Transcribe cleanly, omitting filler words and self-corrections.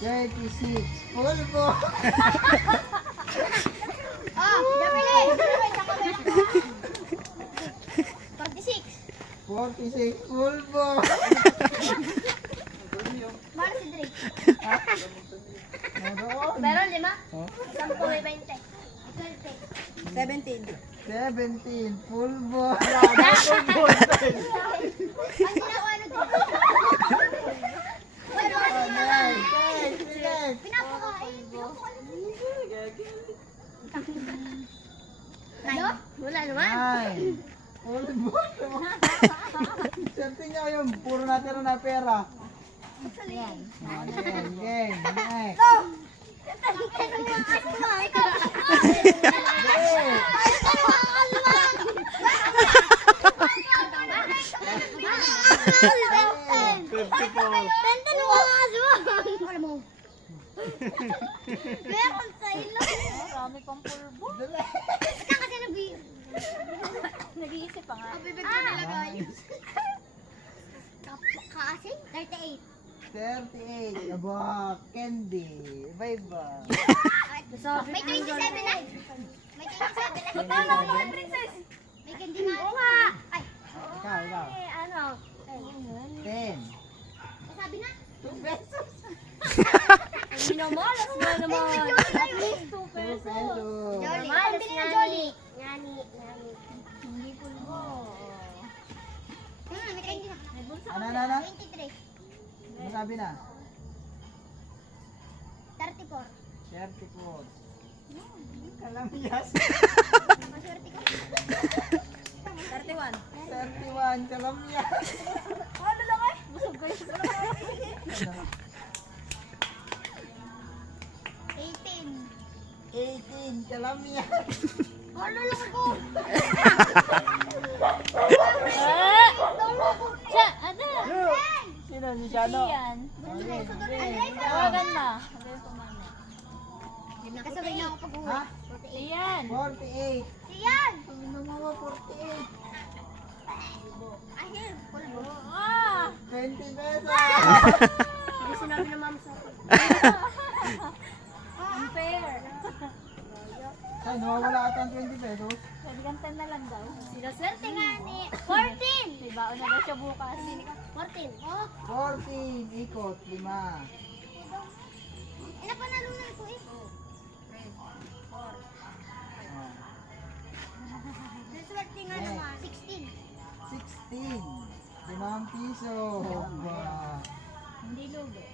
36. Pulbo. Dabili. 46. 46. Pulbo. Mahal si Drake. Meron. Meron 5. Oh. 10 may 20. 17. 17. Pulbo. Ang ginawa na dito. Next. Pinapakain. Ano? Wala naman. 9. Pulbo. Siyempre nyo yung puro natin na pera. Game. Next. Meron sa ilo. Marami pang pulbo. Kasi Nag-iisip pa nga. bibig ko nilagay. Kasi 38. 38. Aba, candy. Iba-iba. May 27 na. May 27 na. Ano mga princess? May candy na. Oo nga. Ay. Ikaw. Ano? 10. Sabi na. 2 pesos. Hindi naman. Alas na naman. At least 2 2 pesos. pesos. Jolly. Pambili ng Jolly. Nani. Hindi pulbo. May candy na. May bulsa Ano? 23. Masabi na. 34. 34. Kalamyas. Maswerte ko. 31. 31. Kalamyas. Ano lang eh? Busog kayo. 18. 18. Kalamyas. Ano lang ako? Siya, ano? Sino? Si Shano? Yan. Okay. Tawagan na. Sabi ko mami. Kasabay na ako pag-uwi. Ha? Iyan. 48. Siyan! Ano mga 48? Ayun, pulbo. Ah! 20 pesos. Hindi sinabi ng mama sa akin. Unfair. Ay, nawawala ata ang 20 pesos. Pwede kang 10 na lang daw. Swerte nga ni 14! May baon na daw siya bukas. 14. Oh, 14. Ikot. 5. napanalunan ko eh. Swerte nga naman. 16. 16. 5 piso. Ba. Hindi lugi.